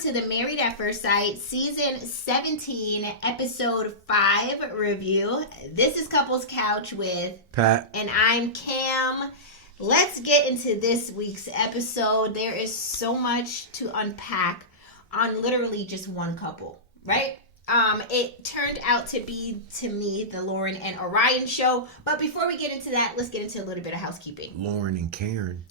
to the Married at First Sight Season 17, Episode 5 review. This is Couples Couch with Pat. And I'm Cam. Let's get into this week's episode. There is so much to unpack on literally just one couple, right? It turned out to be, to me, the Lauren and Orion show. But before we get into that, let's get into a little bit of housekeeping. Lauren and Karen.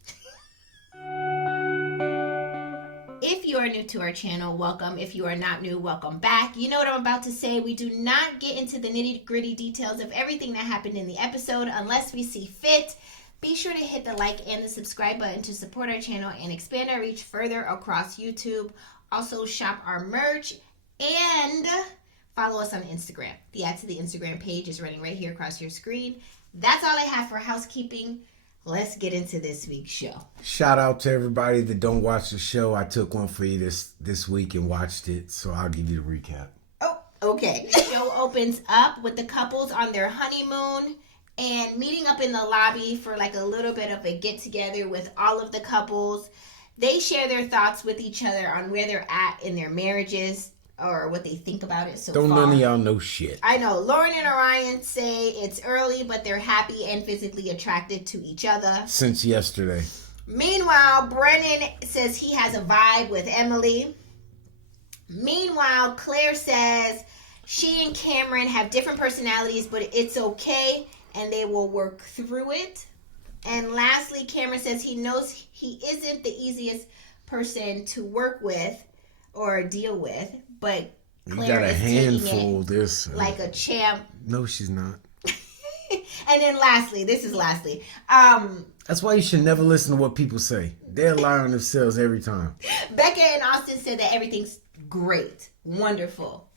If you are new to our channel, welcome. If you are not new, welcome back. You know what I'm about to say. We do not get into the nitty-gritty details of everything that happened in the episode unless we see fit. Be sure to hit the like and the subscribe button to support our channel and expand our reach further across YouTube. Also, shop our merch and follow us on Instagram. The ad to the Instagram page is running right here across your screen. That's all I have for housekeeping. Let's get into this week's show. Shout out to everybody that don't watch the show. I took one for you this week and watched it, so I'll give you the recap. Oh, okay. The show opens up with the couples on their honeymoon and meeting up in the lobby for like a little bit of a get-together with all of the couples. They share their thoughts with each other on where they're at in their marriages or what they think about it so far. Don't none of y'all know shit. I know. Lauren and Orion say it's early, but they're happy and physically attracted to each other. Since yesterday. Meanwhile, Brennan says he has a vibe with Emily. Meanwhile, Claire says she and Cameron have different personalities, but it's okay and they will work through it. And lastly, Cameron says he knows he isn't the easiest person to work with or deal with, but Claire is handful this like a champ. No, she's not. And then lastly, that's why you should never listen to what people say. They're lying on themselves every time. Becca and Austin said that everything's great, wonderful.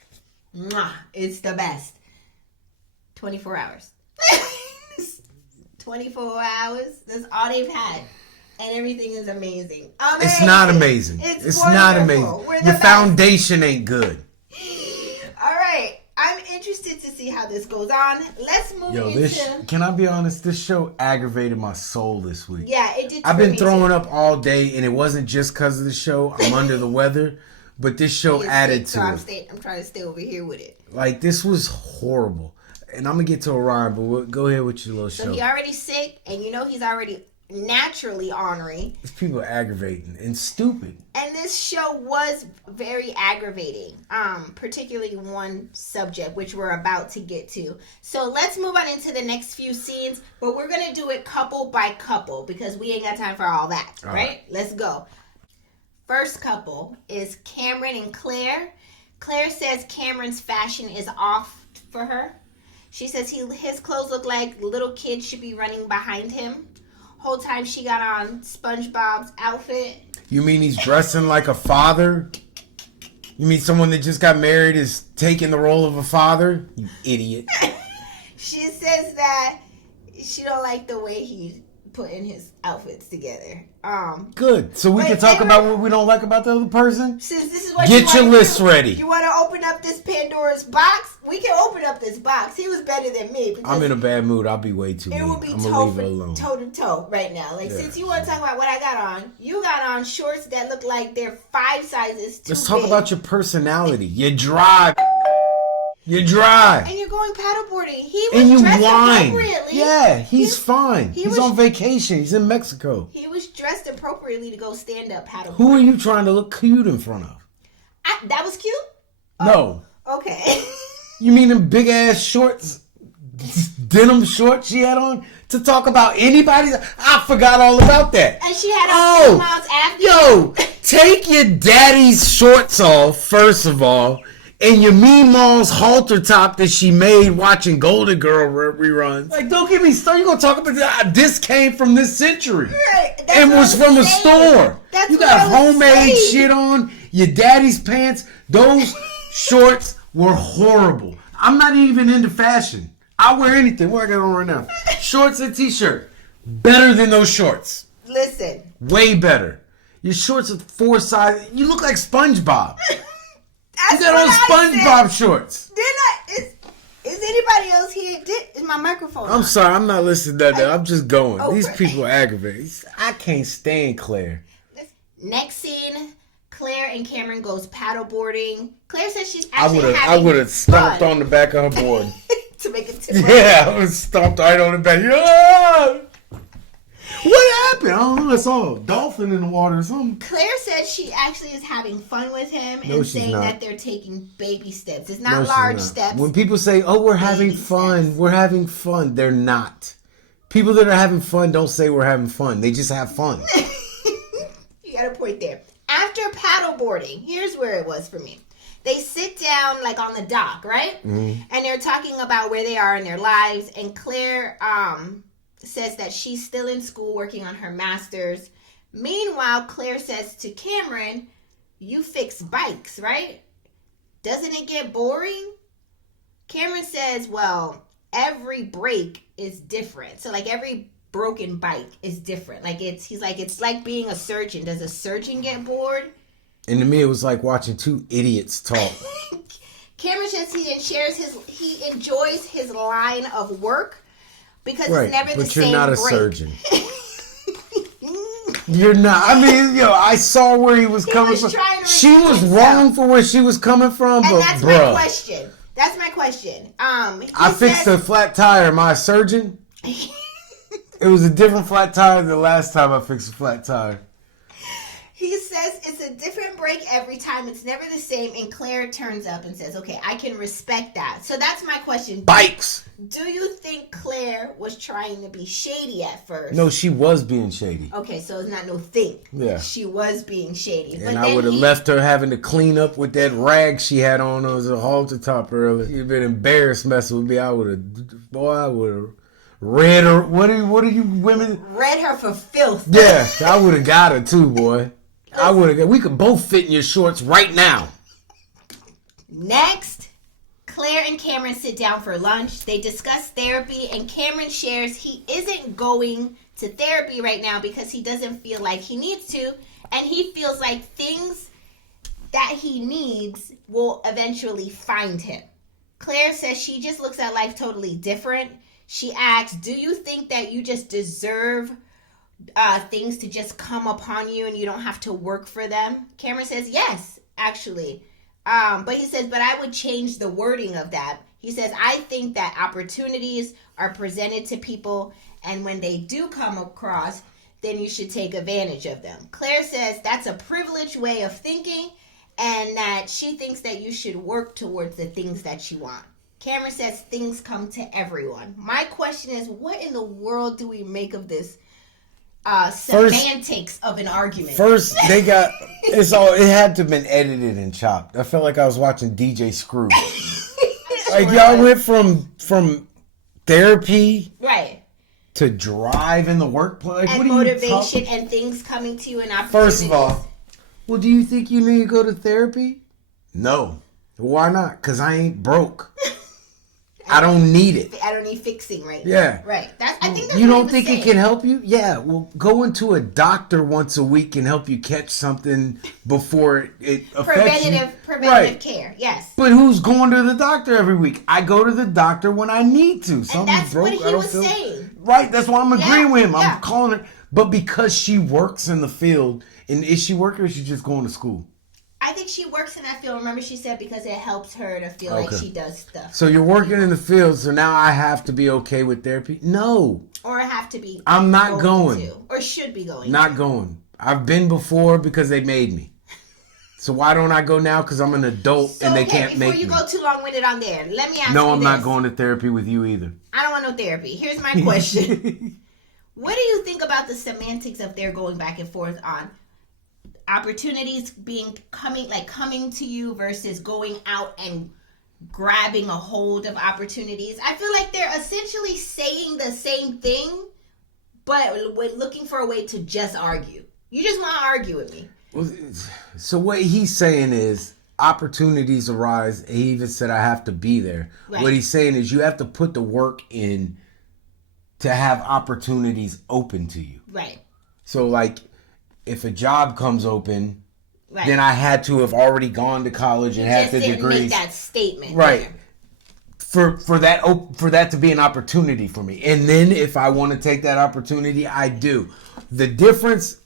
Mwah, it's the best. 24 hours. 24 hours. That's all they've had. And everything is amazing. It's not amazing. It's not amazing. Your foundation ain't good. All right. I'm interested to see how this goes on. Let's move into... Can I be honest? This show aggravated my soul this week. Yeah, it did. I've been throwing up all day, and it wasn't just because of the show. I'm under the weather. But this show added to it. I'm trying to stay over here with it. Like, this was horrible. And I'm going to get to Orion, but go ahead with your little show. So he already sick, and you know he's already naturally ornery. These people are aggravating and stupid. And this show was very aggravating, particularly one subject, which we're about to get to. So let's move on into the next few scenes, but we're going to do it couple by couple because we ain't got time for all that, right? Let's go. First couple is Cameron and Claire. Claire says Cameron's fashion is off for her. She says his clothes look like little kids should be running behind him. Whole time she got on SpongeBob's outfit. You mean he's dressing like a father? You mean someone that just got married is taking the role of a father? You idiot. She says that she don't like the way he's putting his outfits together. Good. So we can talk about what we don't like about the other person? Since this is what Get your list ready. You want to open up this Pandora's box? We can open up this box. He was better than me. I'm in a bad mood. I'll be way too mean. It will be toe to toe right now. Since you want to talk about what I got on, you got on shorts that look like they're 5 sizes too Let's talk big. about your personality. You're dry. You're dry. And you're going paddleboarding. He was dressed appropriately. Yeah, he's fine. He's on vacation. He's in Mexico. He was dressed appropriately to go stand up paddleboarding. Who are you trying to look cute in front of? That was cute? No. Okay. You mean them big ass shorts, denim shorts she had on? To talk about anybody? I forgot all about that. And she had on miles after. Yo, take your daddy's shorts off, first of all. And your Mean Mall's halter top that she made watching Golden Girl reruns. Like, don't get me started. You're going to talk about that. This came from this century. Right. And was from a store. You got homemade shit on. Your daddy's pants. Those shorts were horrible. I'm not even into fashion. I'll wear anything. What I got on right now? Shorts and t-shirt. Better than those shorts. Listen. Way better. Your shorts are 4 sizes. You look like SpongeBob. You got on SpongeBob shorts. Is anybody else here? Is my microphone on? I'm sorry, I'm not listening to that. I'm just going. These people are aggravating. I can't stand Claire. Next scene, Claire and Cameron goes paddleboarding. Claire says she's actually I would have stomped on the back of her board. To make it tip. Yeah, I would have stomped right on the back. Yeah! What happened? I don't know. I saw a dolphin in the water or something. Claire says she actually is having fun with him and saying that they're taking baby steps. It's not large steps. When people say, oh, we're having fun, we're having fun, they're not. People that are having fun don't say we're having fun. They just have fun. You got a point there. After paddleboarding, here's where it was for me. They sit down like on the dock, right? Mm-hmm. And they're talking about where they are in their lives. And Claire says that she's still in school working on her master's. Meanwhile, Claire says to Cameron, you fix bikes, right? Doesn't it get boring? Cameron says, well, every break is different. So like every broken bike is different. Like he's like, it's like being a surgeon. Does a surgeon get bored? And to me, it was like watching two idiots talk. Cameron says he enjoys his line of work because it's never the same. But you're not a surgeon. You're not. I mean, I saw where he was coming from. She was wrong for where she was coming from, and that's my question. That's my question. I fixed a flat tire. Am I a surgeon? It was a different flat tire than the last time I fixed a flat tire. He says it's a different break every time. It's never the same. And Claire turns up and says, okay, I can respect that. So that's my question. Bikes. Do you think Claire was trying to be shady at first? No, she was being shady. Okay, so it's not no think. Yeah. She was being shady. And I would have left her having to clean up with that rag she had on as a halter top earlier. She'd been embarrassed messing with me. I would have read her. What are you women? Read her for filth. Yeah, I would have got her too, boy. We could both fit in your shorts right now. Next, Claire and Cameron sit down for lunch. They discuss therapy, and Cameron shares he isn't going to therapy right now because he doesn't feel like he needs to, and he feels like things that he needs will eventually find him. Claire says she just looks at life totally different. She asks, do you think that you just deserve things to just come upon you and you don't have to work for them? Cameron says, yes, actually. But he says, but I would change the wording of that. He says, I think that opportunities are presented to people, and when they do come across, then you should take advantage of them. Claire says that's a privileged way of thinking, and that she thinks that you should work towards the things that you want. Cameron says things come to everyone. My question is, what in the world do we make of this semantics of an argument? First, they got it had to have been edited and chopped. I felt like I was watching DJ Screw. Like y'all went from therapy, right, to drive in the workplace, and what motivation and things coming to you and opportunities. First of all, well, do you think you need to go to therapy? No. Why not? Because I ain't broke. I don't need it. I don't need fixing right now. Yeah. Right. I think that's you don't think it can help you? Yeah. Well, going to a doctor once a week can help you catch something before it affects you. Preventative care. Yes. But who's going to the doctor every week? I go to the doctor when I need to. Something's broke. What he was saying. Right. That's why I'm agreeing with him. I'm calling her. But because she works in the field, and is she working or is she just going to school? I think she works in that field. Remember, she said because it helps her to feel like she does stuff. So you're working in the field, so now I have to be okay with therapy? No. Or I have to be. I'm not going. Or should be going. Not going. I've been before because they made me. So why don't I go now? Because I'm an adult and they can't make me. Before you go too long-winded on there, let me ask you No, I'm not going to therapy with you either. I don't want no therapy. Here's my question. What do you think about the semantics of their going back and forth on opportunities coming to you versus going out and grabbing a hold of opportunities? I feel like they're essentially saying the same thing, but we're looking for a way to just argue. You just want to argue with me. Well, so what he's saying is opportunities arise. He even said I have to be there. Right. What he's saying is you have to put the work in to have opportunities open to you. Right. So like if a job comes open, then I had to have already gone to college and had the degrees. Make that statement. Right. For that to be an opportunity for me. And then if I want to take that opportunity, I do. The difference,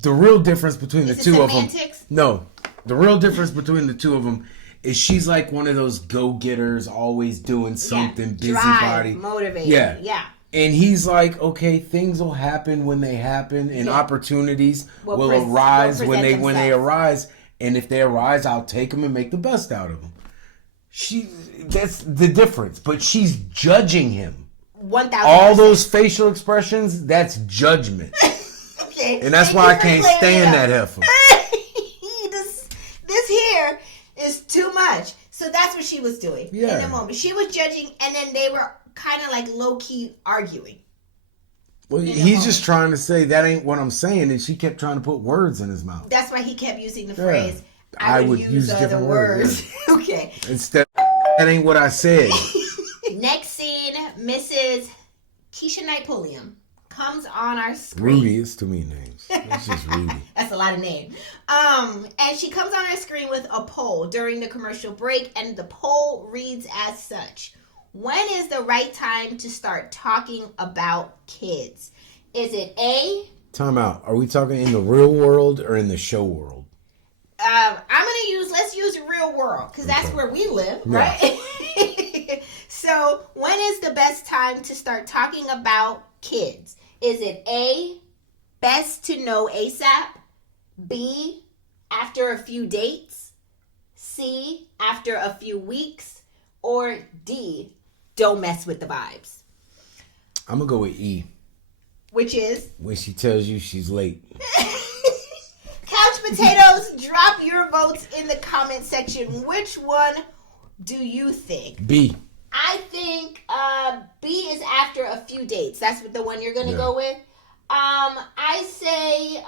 the real difference between the two of them. Semantics? No, the real difference between the two of them is she's like one of those go-getters, always doing something, busybody, motivated. Yeah. And he's like, okay, things will happen when they happen, and opportunities will arise when they arise. And if they arise, I'll take them and make the best out of them. That's the difference. But she's judging him. 1,000%. All those facial expressions, that's judgment. Okay. And that's why I can't stand that heifer. This here is too much. So that's what she was doing in the moment. She was judging, and then they were kind of like low-key arguing. Well, he's just trying to say that ain't what I'm saying, and she kept trying to put words in his mouth. That's why he kept using the phrase, I would use different words. Yeah. Okay. Instead, that ain't what I said. Next scene, Mrs. Keisha Knight Pulliam comes on our screen. Rudy, it's too many names. It's just Rudy. That's a lot of names. And she comes on our screen with a poll during the commercial break, and the poll reads as such. When is the right time to start talking about kids? Is it A? Time out. Are we talking in the real world or in the show world? Let's use real world, because that's where we live, right? So, when is the best time to start talking about kids? Is it A, best to know ASAP? B, after a few dates? C, after a few weeks? Or D, don't mess with the vibes? I'm going to go with E. Which is? When she tells you she's late. Couch Potatoes, drop your votes in the comment section. Which one do you think? B. I think B is after a few dates. That's the one you're going to go with. I say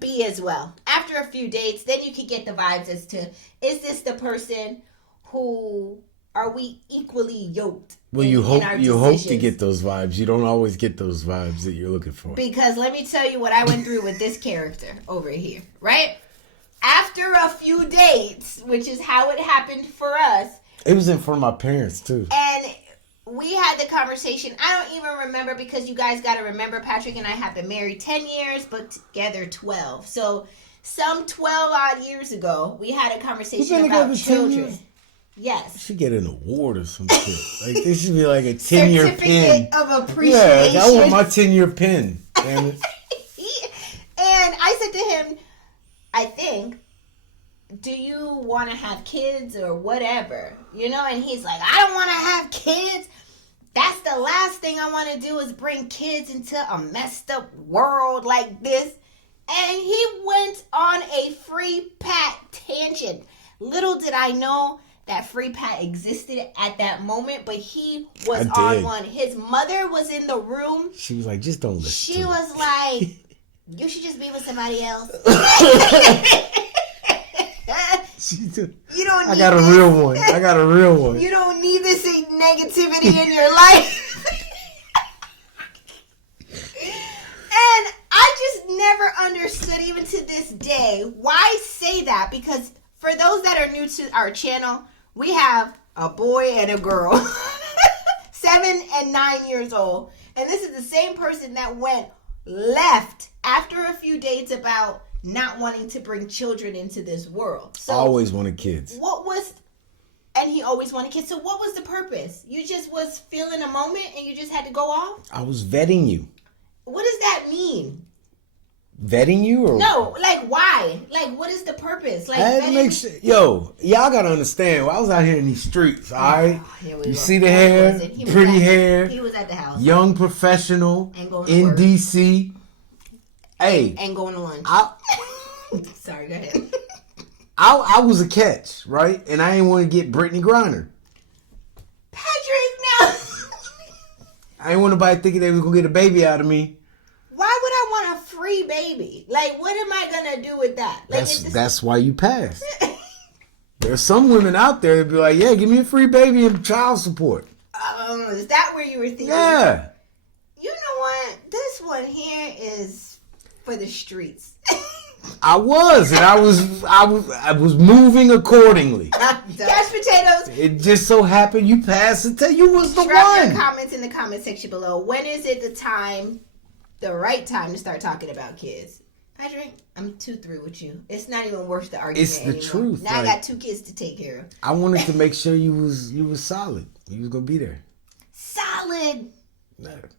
B as well. After a few dates, then you can get the vibes as to, is this the person who, are we equally yoked? Well, you hope to get those vibes. You don't always get those vibes that you're looking for. Because let me tell you what I went through with this character over here, right? After a few dates, which is how it happened for us. It was in front of my parents, too. And we had the conversation. I don't even remember, because you guys got to remember, Patrick and I have been married 10 years, but together 12. So some 12 odd years ago, we had a conversation about children. Yes. Should get an award or some shit. Like, this should be like a 10-year pin. Certificate of appreciation. Yeah, I want my 10-year pin. Damn it. And I said to him, I think, do you want to have kids or whatever? You know, and he's like, I don't want to have kids. That's the last thing I want to do is bring kids into a messed up world like this. And he went on a free pat tangent. Little did I know that free pat existed at that moment, but he was on one. His mother was in the room. She was like, just don't listen. She was like, you should just be with somebody else. You don't need I got a real one. You don't need this negativity in your life. And I just never understood, even to this day, why say that. Because for those that are new to our channel, we have a boy and a girl, 7 and 9 years old. And this is the same person that left after a few dates about not wanting to bring children into this world. So always wanted kids. And he always wanted kids. So what was the purpose? You just was feeling a moment and you just had to go off? I was vetting you. What does that mean? Vetting you? Or no, like why? Like what is the purpose? Like y'all gotta understand. I was out here in these streets, all right? You see the hair, pretty hair. He was at the house. Young professional in DC. Hey. And going to lunch. Sorry, go ahead. I was a catch, right? And I didn't want to get Brittany Griner. Patrick, no. I didn't want nobody thinking they was going to get a baby out of me. Why would I want a free baby? Like, what am I going to do with that? Like, that's why you passed. There's some women out there that be like, yeah, give me a free baby and child support. Is that where you were thinking? Yeah. You know what? This one here is for the streets. I was moving accordingly. Couch Potatoes. It just so happened you passed it. You was the Drop one. your comments in the comment section below. When is it the right time to start talking about kids? I drink. I'm 2-3 with you. It's not even worth the argument. It's the anymore. truth. Now I got 2 kids to take care of. I wanted to make sure you was solid. You was gonna be there. Solid.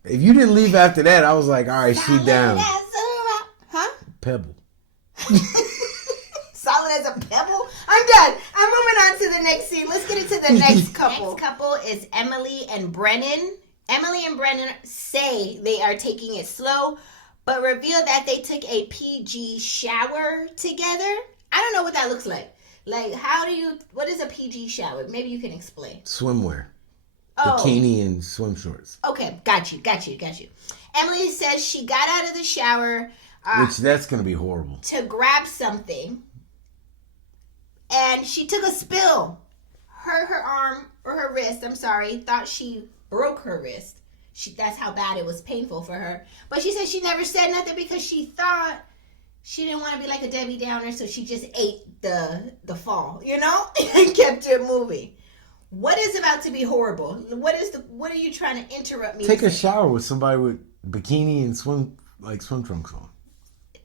If you didn't leave after that, I was like, all right, solid she down. Huh? Pebble. Solid as a pebble? I'm done. I'm moving on to the next scene. Let's get into the next couple. Next couple is Emily and Brennan. Emily and Brennan say they are taking it slow, but reveal that they took a PG shower together. I don't know what that looks like. Like, what is a PG shower? Maybe you can explain. Swimwear. Bikini and swim shorts. Okay, got you. Emily says she got out of the shower. Which, that's going to be horrible. To grab something. And she took a spill. Hurt her arm, or her wrist, thought she broke her wrist. That's how bad it was painful for her. But she said she never said nothing because she thought she didn't want to be like a Debbie Downer, so she just ate the fall, and kept it moving. What is about to be horrible? What are you trying to interrupt me? Take a shower with somebody with bikini and swim trunks on.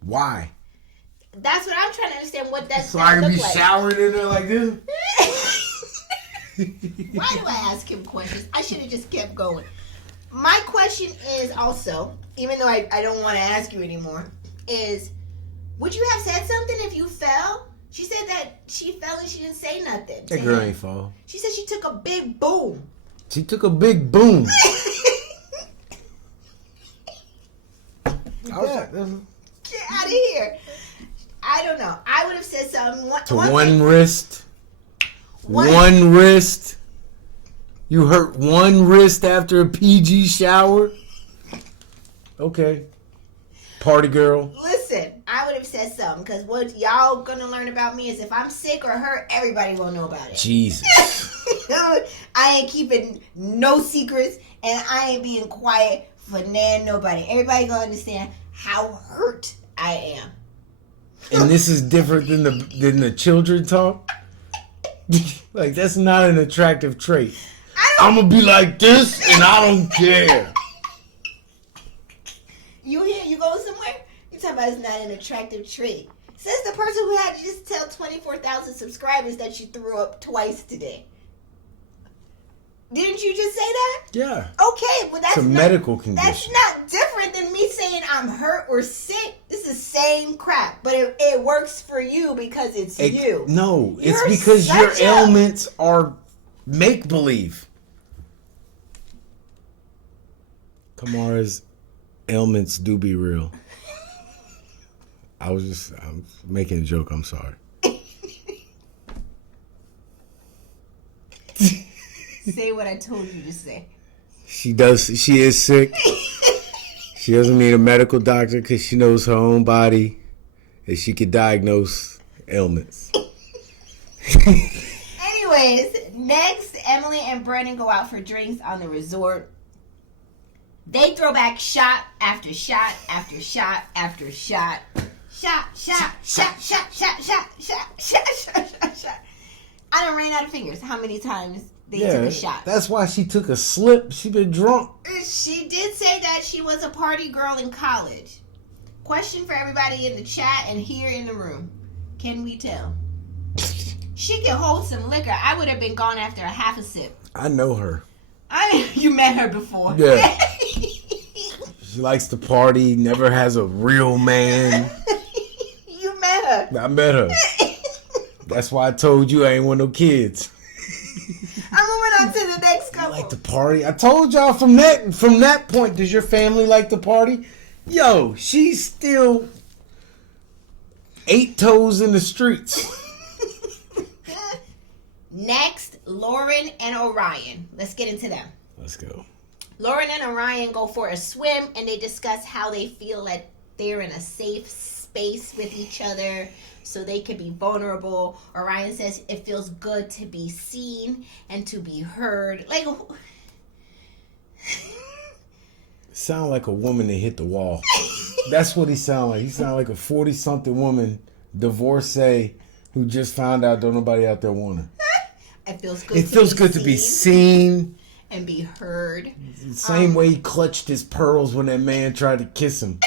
Why? That's what I'm trying to understand. What that's so I can be showering in there like this. Why do I ask him questions? I should have just kept going. My question is also, even though I don't want to ask you anymore, is would you have said something if you fell? She said that she fell and she didn't say nothing. That girl ain't fall. She said she took a big boom. She took a big boom. Get out of here. I don't know. I would have said something. One wrist. One wrist. You hurt one wrist after a PG shower? Okay. Party girl. Listen, I would have said something because what y'all gonna learn about me is if I'm sick or hurt, everybody will know about it. Jesus. I ain't keeping no secrets and I ain't being quiet for nobody. Everybody gonna understand how hurt I am. And this is different than the children talk? Like, that's not an attractive trait. I'm gonna be like this and I don't care. You going somewhere? You talking about it's not an attractive trait. Says the person who had to just tell 24,000 subscribers that you threw up twice today. Didn't you just say that? Yeah. Okay, well that's a medical condition. That's not different than me saying I'm hurt or sick. It's the same crap, but it works for you because it's you. No, it's because your ailments are make believe. Kamara's ailments do be real. I'm making a joke. I'm sorry. Say what I told you to say. She is sick. She doesn't need a medical doctor because she knows her own body and she can diagnose ailments. Anyways, next, Emily and Brennan go out for drinks on the resort. They throw back shot after shot after shot after shot. Shot. I done ran out of fingers. How many times they took a shot? That's why she took a slip. She been drunk. She did say that she was a party girl in college. Question for everybody in the chat and here in the room. Can we tell? She can hold some liquor. I would have been gone after a half a sip. I know her. You met her before. Yeah. She likes to party, never has a real man. You met her. I met her. That's why I told you I ain't want no kids. I'm moving on to the next couple. You like to party? I told y'all from that point, does your family like to party? Yo, she's still 8 toes in the streets. Next, Lauren and Orion. Let's get into them. Let's go. Lauren and Orion go for a swim and they discuss how they feel like they're in a safe space with each other so they can be vulnerable. Orion says it feels good to be seen and to be heard. Like, sound like a woman that hit the wall. That's what he sound like. He sound like a 40-something woman, divorcee, who just found out don't nobody out there want her. It feels good to be seen and be heard. The same way he clutched his pearls when that man tried to kiss him.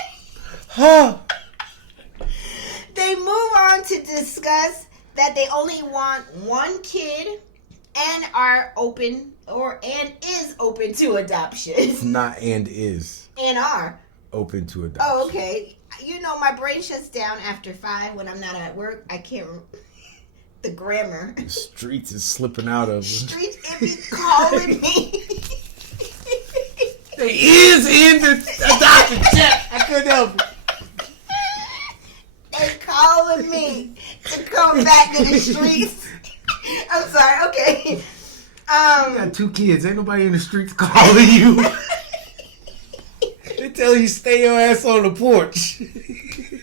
Huh? to discuss that they only want one kid and are open and is open to adoption. It's not and is. And are. Open to adoption. Oh, okay. You know, my brain shuts down after 5 when I'm not at work. I can't. The grammar. The streets is slipping out of. Streets, it be calling me. They is in the adoption chat. I couldn't help it. They calling me to come back to the streets. I'm sorry. Okay. You got 2 kids. Ain't nobody in the streets calling you. They tell you stay your ass on the porch. Okay.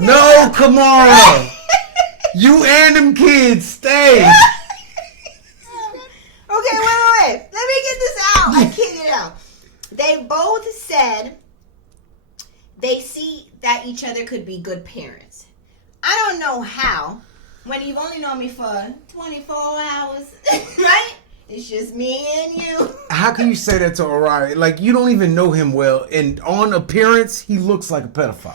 No, come on. You and them kids stay. Okay, wait. Let me get this out. I can't get it out. They both said they see that each other could be good parents. I don't know how, when you've only known me for 24 hours, right? It's just me and you. How can you say that to Orion? Like, you don't even know him well, and on appearance, he looks like a pedophile.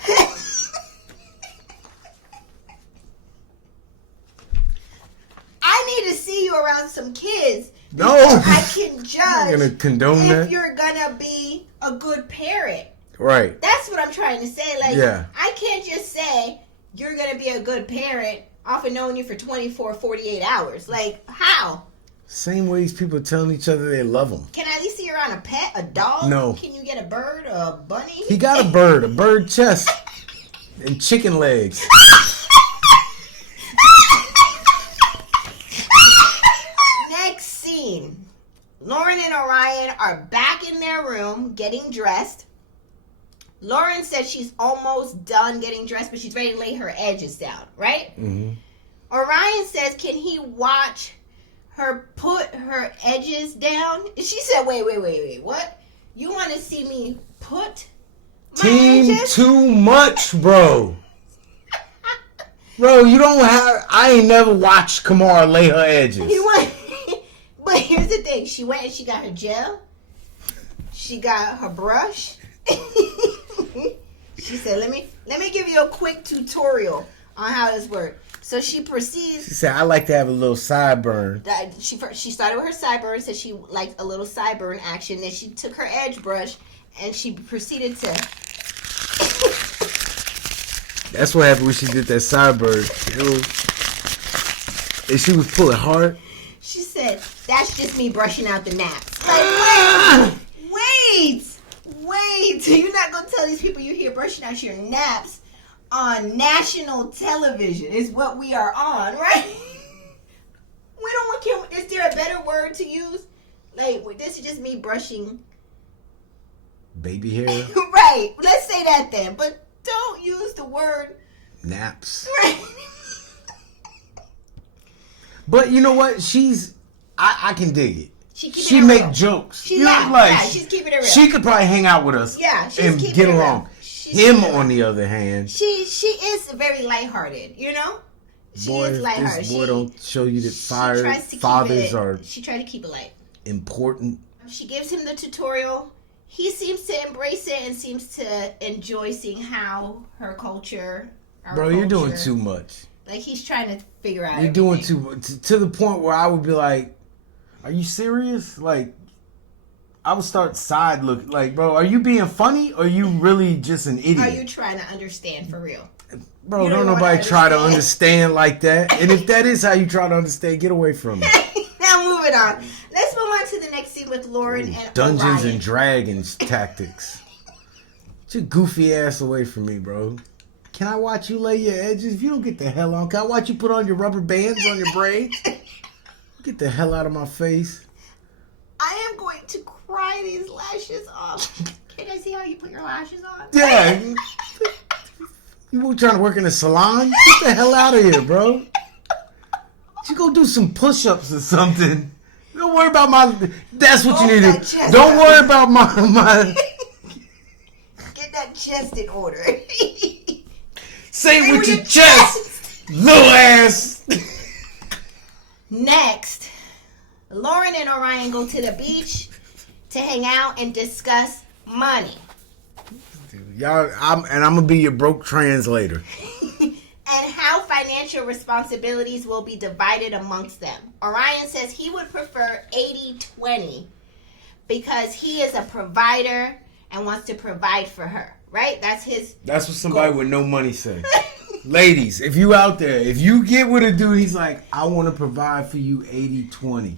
I need to see you around some kids. No. I can judge I'm gonna condone that. if you're gonna be a good parent. Right. That's what I'm trying to say. Like, yeah. I can't just say you're gonna be a good parent off of knowing you for 24, 48 hours. Like, how? Same way these people telling each other they love them. Can I at least see you around a pet, a dog? No. Can you get a bird or a bunny? He got a bird chest, and chicken legs. Next scene. Lauren and Orion are back in their room getting dressed. Lauren said she's almost done getting dressed, but she's ready to lay her edges down, right? Mm-hmm. Orion says, can he watch her put her edges down? She said, wait, what? You want to see me put my edges? Too much, bro. Bro, you don't have... I ain't never watched Kamara lay her edges. But here's the thing. She went and she got her gel. She got her brush. She said, let me give you a quick tutorial on how this works. So she proceeds. She said, I like to have a little sideburn. She started with her sideburn, said she liked a little sideburn action. Then she took her edge brush and she proceeded to. That's what happened when she did that sideburn. And she was pulling hard. She said, that's just me brushing out the naps. Like, wait. You're not going to tell these people you're here brushing out your naps on national television is what we are on, right? We don't want. Is there a better word to use? Like, this is just me brushing baby hair. Right. Let's say that then, but don't use the word naps. Right. But you know what? I can dig it. She make jokes. She laughs. She's keeping it real. She could probably hang out with us. Yeah, and get along. Him, on the other hand, she is very lighthearted. You know, she is lighthearted. This boy don't show you that fathers are. She tried to keep it light. Important. She gives him the tutorial. He seems to embrace it and seems to enjoy seeing how her culture. Bro, you're doing too much. Like, he's trying to figure out. You're doing too much to the point where I would be like, "Are you serious?" Like, I would start side look. Like, bro, are you being funny or are you really just an idiot? Are you trying to understand for real? Bro, don't nobody try to understand like that. And if that is how you try to understand, get away from me. Now moving on. Let's move on to the next scene with Lauren and Dungeons Orion. and Dragons tactics. Get your goofy ass away from me, bro. Can I watch you lay your edges? If you don't get the hell on, can I watch you put on your rubber bands on your braids? Get the hell out of my face. I am going to cry these lashes off. Can I see how you put your lashes on? Yeah. You trying to work in a salon? Get the hell out of here, bro. You go do some push-ups or something. Don't worry about my... That's what you need to... Don't worry about my... Get that chest in order. Say it with your chest, little ass. Next, Lauren and Orion go to the beach to hang out and discuss money. Y'all, I'm gonna be your broke translator. And how financial responsibilities will be divided amongst them. Orion says he would prefer 80-20 because he is a provider and wants to provide for her, right? That's what somebody with no money say. Ladies, if you out there, if you get with a dude, he's like, I want to provide for you 80-20.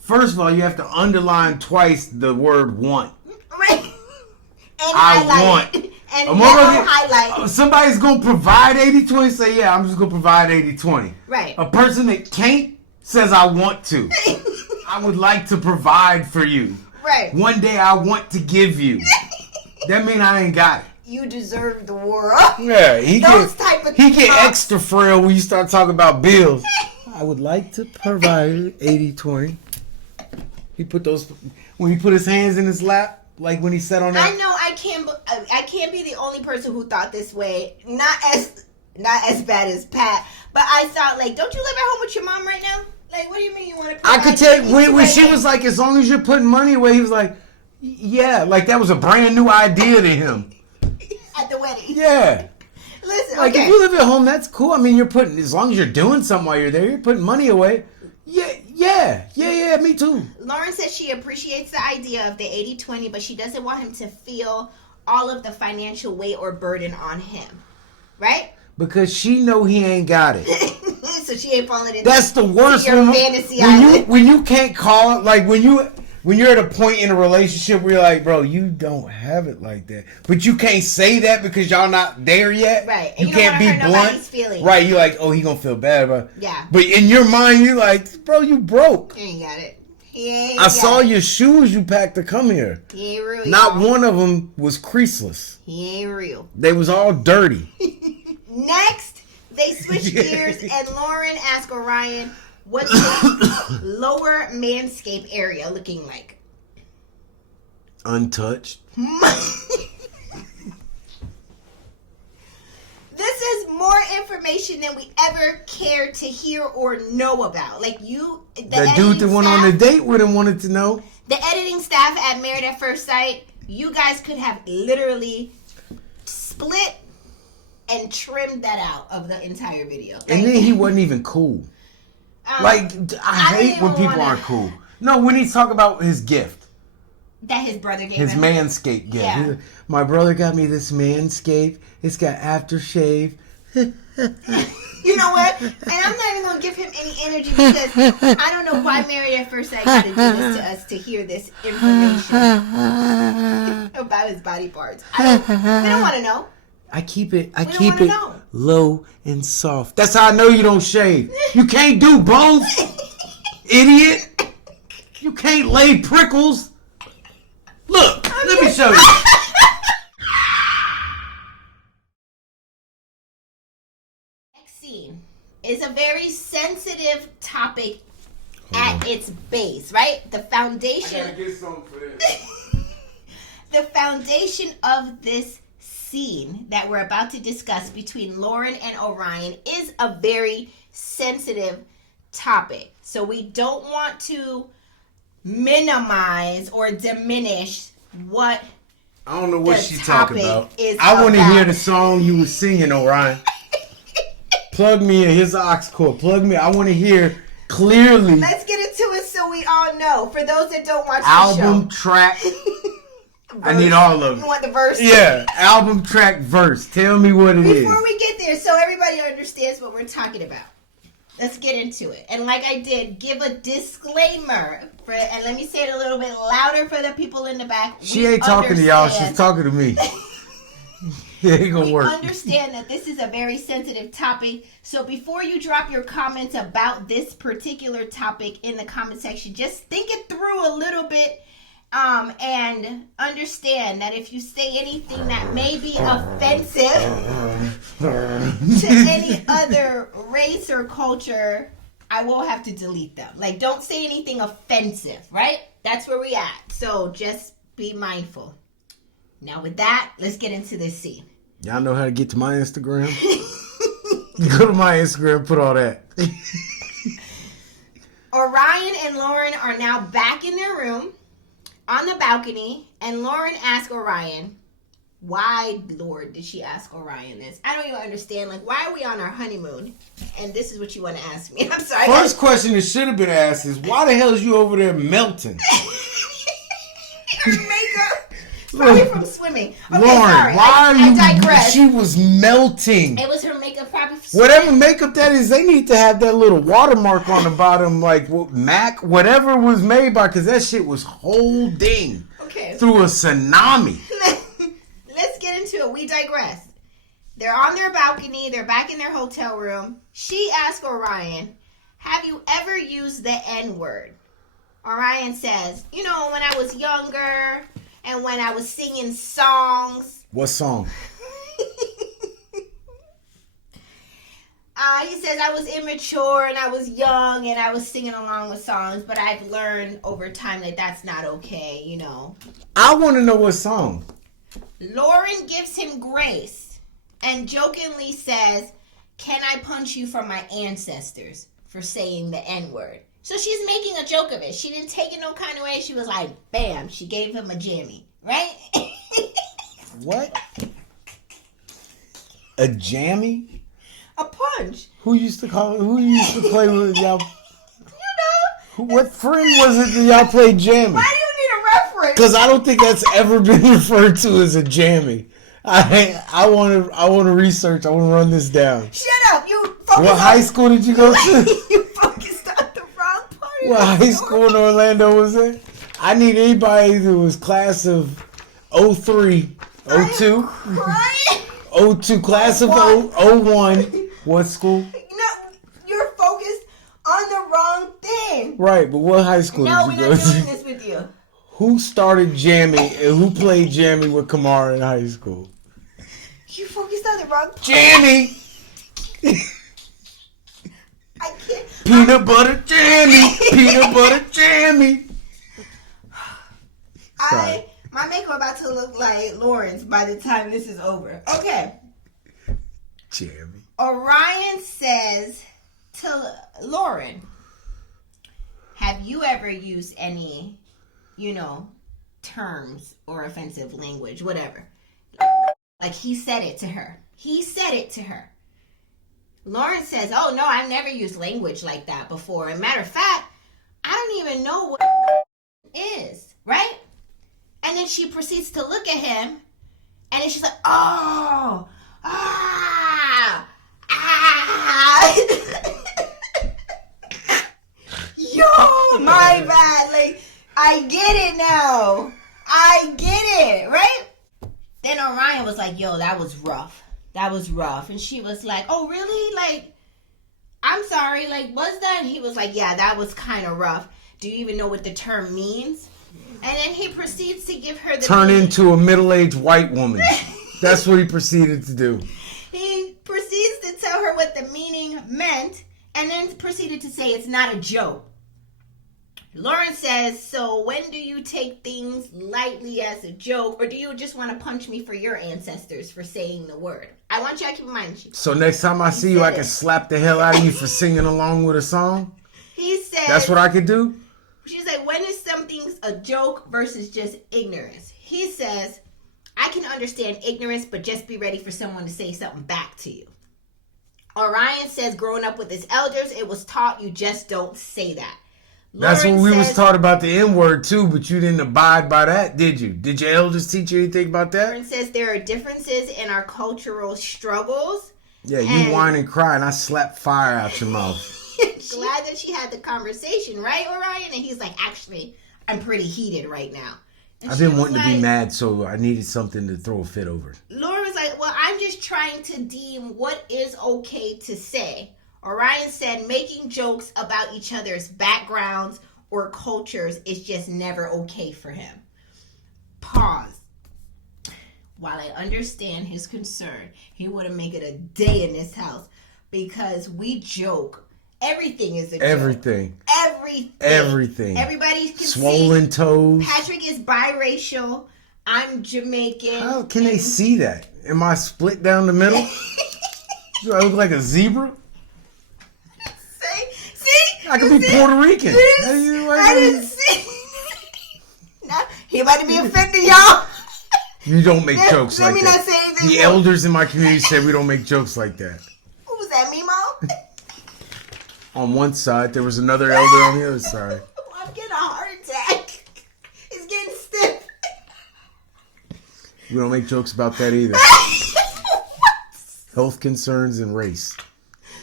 First of all, you have to underline twice the word want. Right. And I want. And highlight. Somebody's going to provide 80-20, say, yeah, I'm just going to provide 80-20. Right. A person that can't says, I want to. I would like to provide for you. Right. One day I want to give you. That mean I ain't got it. You deserve the world. Yeah, he get talks. extra frail when you start talking about bills. I would like to provide 80-20. He put those when he put his hands in his lap, like when he sat on that. I know I can't be the only person who thought this way. Not as bad as Pat, but I thought like, don't you live at home with your mom right now? Like, what do you mean you want to? I could tell when she was like, as long as you're putting money away, he was like, yeah, like that was a brand new idea to him. At the wedding. Yeah. Listen, like if you live at home, that's cool. I mean, you're putting, as long as you're doing something while you're there, you're putting money away. Yeah, me too. Lauren says she appreciates the idea of the 80-20, but she doesn't want him to feel all of the financial weight or burden on him. Right? Because she know he ain't got it. So she ain't falling into That's the worst your fantasy island. When you can't call it, like when you're at a point in a relationship where you're like, bro, you don't have it like that. But you can't say that because y'all not there yet. Right. And you can't be blunt. Feelings. Right. You're like, oh, he gonna feel bad about it. Yeah. But in your mind, you're like, bro, you broke. He ain't got it. He I saw your shoes you packed to come here. He ain't real. Not one of them was creaseless. He ain't real. They was all dirty. Next, they switch gears and Lauren asked Orion, what's the lower manscape area looking like? Untouched. This is more information than we ever cared to hear or know about. Like the dude that went on a date with him wanted to know. The editing staff at Marriedatfirstsight, you guys could have literally split and trimmed that out of the entire video. And then he wasn't even cool. I hate when people aren't cool. No, when he's talking about his gift. That his brother gave his him. His Manscaped gift. Yeah. My brother got me this Manscaped. It's got aftershave. You know what? And I'm not even going to give him any energy because I don't know why Marriedatfirstsight got to do this to us to hear this information about his body parts. We don't want to know. I keep it low and soft. That's how I know you don't shave. You can't do both, idiot. You can't lay prickles. Look, let me show you. Next scene is a very sensitive topic at its base, right? The foundation. I gotta get something for this. The foundation of this scene that we're about to discuss between Lauren and Orion is a very sensitive topic. So we don't want to minimize or diminish what I don't know what she's talking about. I want to hear the song you were singing, Orion. Plug me in his aux cord. Plug me. I want to hear clearly. Let's get into it so we all know. For those that don't watch album, the show. track. I need all of them. You want the verse? Yeah, album, track, verse. Tell me what it is. Before we get there, so everybody understands what we're talking about. Let's get into it. And like I did, give a disclaimer. And let me say it a little bit louder for the people in the back. She ain't talking to y'all. She's talking to me. It ain't gonna work. We understand that this is a very sensitive topic. So before you drop your comments about this particular topic in the comment section, just think it through a little bit. And understand that if you say anything that may be offensive to any other race or culture, I will have to delete them. Like, don't say anything offensive, right? That's where we at. So just be mindful. Now with that, let's get into this scene. Y'all know how to get to my Instagram? Go to my Instagram, put all that. Orion and Lauren are now back in their room on the balcony, and Lauren asks Orion, Why, Lord, did she ask Orion this? I don't even understand. Like, why are we on our honeymoon? And this is what you want to ask me. I'm sorry. First question that should have been asked is, why the hell is you over there melting? Her makeup. Probably from swimming. Okay, Lauren, sorry. why are you? I digress. She was melting. It was her makeup, probably. Whatever makeup that is, they need to have that little watermark on the bottom, like MAC, whatever it was made by, because that shit was holding through a tsunami. Let's get into it. We digress. They're on their balcony. They're back in their hotel room. She asked Orion, have you ever used the N-word? Orion says, when I was younger and when I was singing songs. What song? He says, I was immature and I was young and I was singing along with songs, but I've learned over time that that's not okay, I want to know what song. Lauren gives him grace and jokingly says, can I punch you for my ancestors for saying the N-word? So she's making a joke of it. She didn't take it no kind of way. She was like, bam, she gave him a jammy, right? What? A jammy? A punch. Who used to play with y'all? What friend was it that y'all played jammy? Why do you need a reference? Because I don't think that's ever been referred to as a jammy. I want to research. I want to run this down. Shut up. You focused What high school did you go to? You focused on the wrong part. What high school in Orlando was it? I need anybody who was class of 03, 02. 02, class of 01. What school? You're focused on the wrong thing. Right, but what high school did you go to? No, we're not doing this with you. Who started Jammy and who played Jammy with Kamara in high school? You focused on the wrong part. Jammy! I can't. Peanut butter jammy! Peanut butter jammy! My makeup about to look like Lauren's by the time this is over. Okay. Jammy. Orion says to Lauren, have you ever used any, terms or offensive language, whatever? Like he said it to her. Lauren says, oh no, I've never used language like that before. And matter of fact, I don't even know what is, right? And then she proceeds to look at him, and then she's like, oh, Yo, my bad. Like, I get it now. I get it, right? Then Orion was like, yo, that was rough. And she was like, oh, really? Like, I'm sorry. Like, was that? And he was like, yeah, that was kind of rough. Do you even know what the term means? And then he proceeds to give her the turn into a middle-aged white woman. That's what he proceeded to do. He proceeds to tell her what the meaning meant, and then proceeded to say it's not a joke. Lauren says, so when do you take things lightly as a joke, or do you just want to punch me for your ancestors for saying the word? I want you to keep in mind. So next time I see you, I can slap the hell out of you for singing along with a song? He says... That's what I could do? She's like, when is something a joke versus just ignorance? He says, I can understand ignorance, but just be ready for someone to say something back to you. Orion says, growing up with his elders, it was taught you just don't say that. That's what we was taught about the N-word too, but you didn't abide by that, did you? Did your elders teach you anything about that? Lauren says there are differences in our cultural struggles. Yeah, you whine and cry, and I slap fire out your mouth. Glad that she had the conversation, right, Orion? And he's like, actually, I'm pretty heated right now. And I've been wanting to be mad, so I needed something to throw a fit over. Lauren was like, well, I'm just trying to deem what is okay to say. Orion said making jokes about each other's backgrounds or cultures is just never okay for him. Pause. While I understand his concern, he wouldn't make it a day in this house because we joke. Everything is a joke. Everything. Everybody can swollen see. Toes. Patrick is biracial. I'm Jamaican. How can they see that? Am I split down the middle? Do I look like a zebra? See? I could be Puerto Rican. I didn't see. No, he about to be offended, y'all. You don't make jokes like Let me that. not say anything. The elders in my community said we don't make jokes like that. Who was that, Mimo? On one side, there was another elder on the other side. I'm getting a heart attack. It's getting stiff. We don't make jokes about that either. Health concerns and race.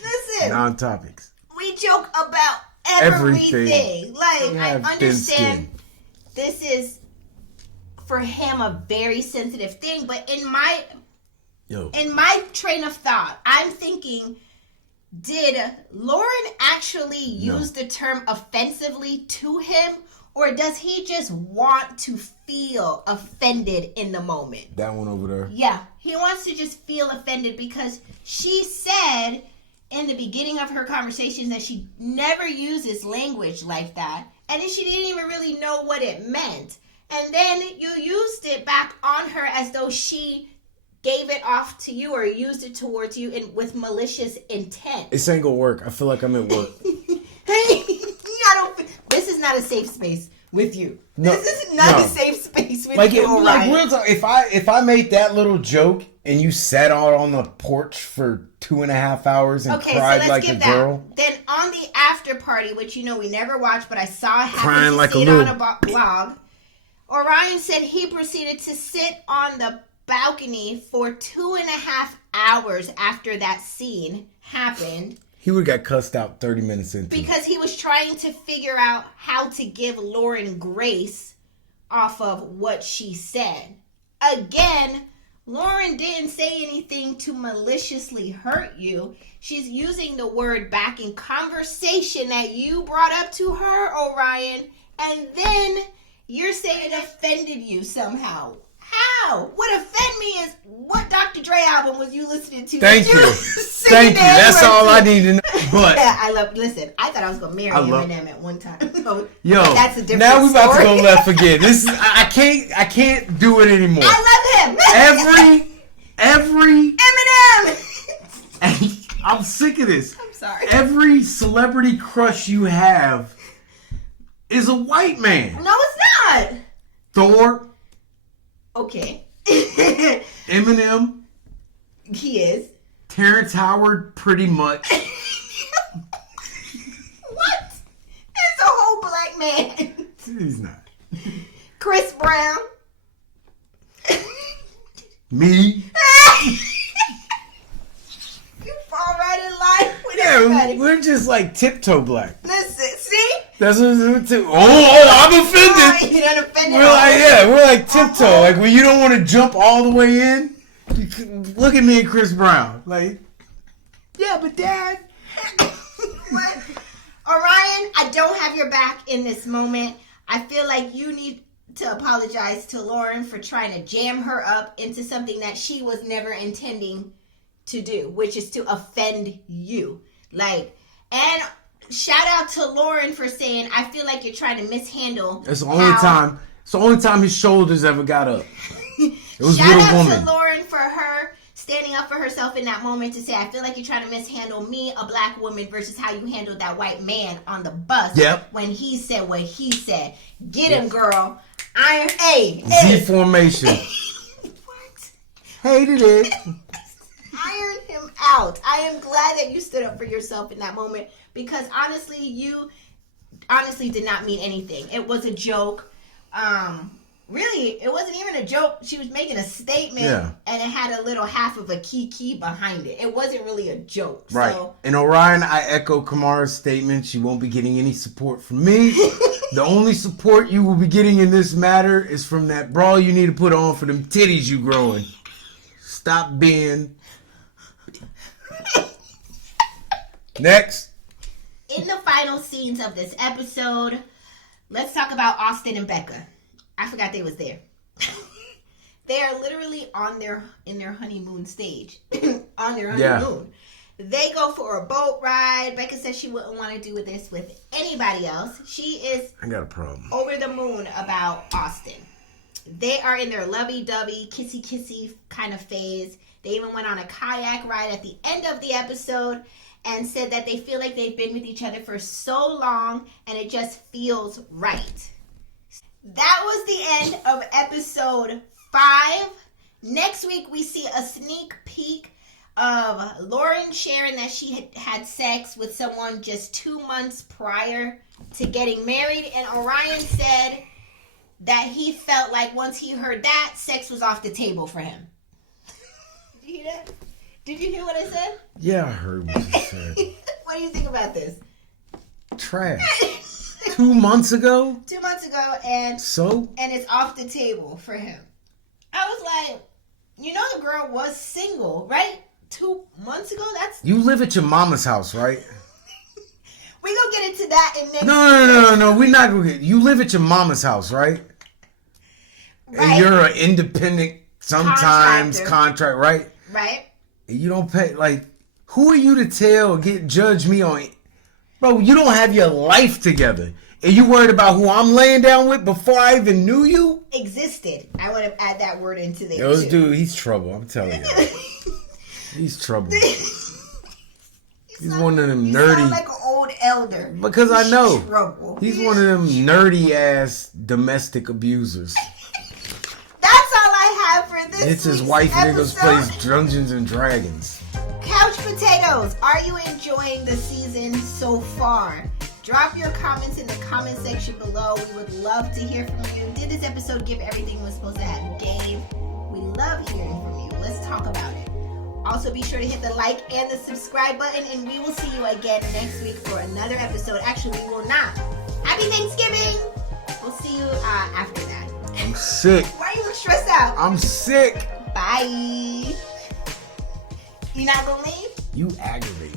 Listen. Non-topics. We joke about everything. Like, I understand this is, for him, a very sensitive thing. But in my train of thought, I'm thinking, did Lauren actually use the term offensively to him? Or does he just want to feel offended in the moment? That one over there. Yeah, he wants to just feel offended because she said in the beginning of her conversations that she never uses language like that. And then she didn't even really know what it meant. And then you used it back on her as though she gave it off to you or used it towards you with malicious intent. This ain't gonna work. I feel like I'm at work. This is not a safe space with you. No, this is not a safe space with you. Like real talk, if I made that little joke and you sat out on the porch for 2.5 hours and cried like a girl, then on the after party, which we never watched, but I saw it crying like see it on a blog, Orion said he proceeded to sit on the balcony for 2.5 hours after that scene happened. He would have got cussed out 30 minutes into because he was trying to figure out how to give Lauren grace off of what she said. Again, Lauren didn't say anything to maliciously hurt you. She's using the word back in conversation that you brought up to her, Orion, and then you're saying it offended you somehow. How? What offend me is what Dr. Dre album was you listening to? Thank you. Thank you. That's all I need to know. But listen, I thought I was gonna marry Eminem at one time. Yo, that's a different now we about story. to go left again. This is I can't do it anymore. I love him. Every Eminem. I'm sick of this. I'm sorry. Every celebrity crush you have is a white man. No, it's not. Thor. Okay. Eminem. He is. Terrence Howard, pretty much. What? It's a whole black man. He's not. Chris Brown. Me. You fall right in line with everybody. We're just like tiptoe black. Listen, see? That's what I'm I'm offended. You done offended. We're like tiptoe. Like when you don't want to jump all the way in, look at me and Chris Brown. Like, yeah, but Dad. What? Orion, I don't have your back in this moment. I feel like you need to apologize to Lauren for trying to jam her up into something that she was never intending to do, which is to offend you. And shout out to Lauren for saying, I feel like you're trying to mishandle. That's the only time. It's the only time his shoulders ever got up. It was shout Little out Woman. to Lauren for her standing up for herself in that moment to say, I feel like you're trying to mishandle me, a black woman, versus how you handled that white man on the bus. Yep. When he said what he said. Get him, girl. Iron A. Z formation. What? Hated it. Iron him out. I am glad that you stood up for yourself in that moment because honestly, you did not mean anything. It was a joke. Really, it wasn't even a joke. She was making a statement, and it had a little half of a key behind it. It wasn't really a joke. Right. So. And Orion, I echo Kamara's statement. She won't be getting any support from me. The only support you will be getting in this matter is from that bra you need to put on for them titties you growing. Stop being... Next. In the final scenes of this episode, let's talk about Austin and Becca. I forgot they was there. They are literally in their honeymoon stage. On their honeymoon. Yeah. They go for a boat ride. Becca says she wouldn't want to do this with anybody else. She is I got a problem. Over the moon about Austin. They are in their lovey-dovey, kissy-kissy kind of phase. They even went on a kayak ride at the end of the episode and said that they feel like they've been with each other for so long and it just feels right. That was the end of episode 5. Next week, we see a sneak peek of Lauren sharing that she had sex with someone just 2 months prior to getting married. And Orion said that he felt like once he heard that, sex was off the table for him. Did you hear that? Did you hear what I said? Yeah, I heard what you said. What do you think about this? Trash. 2 months ago? 2 months ago, and it's off the table for him. I was like, the girl was single, right? 2 months ago? You live at your mama's house, right? We gonna get into that in next No. We're not gonna get. You live at your mama's house, right? And you're an independent, sometimes contract, right? Right. And you don't pay. Like, who are you to judge me on? Bro, you don't have your life together. And you worried about who I'm laying down with before I even knew you? Existed. I want to add that word into there. Yo, this dude, he's trouble. I'm telling you. He's trouble. He's one of them nerdy. You sound like an old elder. Because I know. Trouble. He's one of them nerdy ass domestic abusers. That's all I have for this. It's his wife niggas plays Dungeons and Dragons. Couch potatoes. Are you enjoying the season so far? Drop your comments in the comment section below. We would love to hear from you. Did this episode give everything it was supposed to have? Gave? We love hearing from you. Let's talk about it. Also, be sure to hit the like and the subscribe button, and we will see you again next week for another episode. Actually, we will not. Happy Thanksgiving! We'll see you after that. I'm sick. Why are you stressed out? I'm sick. Bye. You not gonna leave? You aggravate.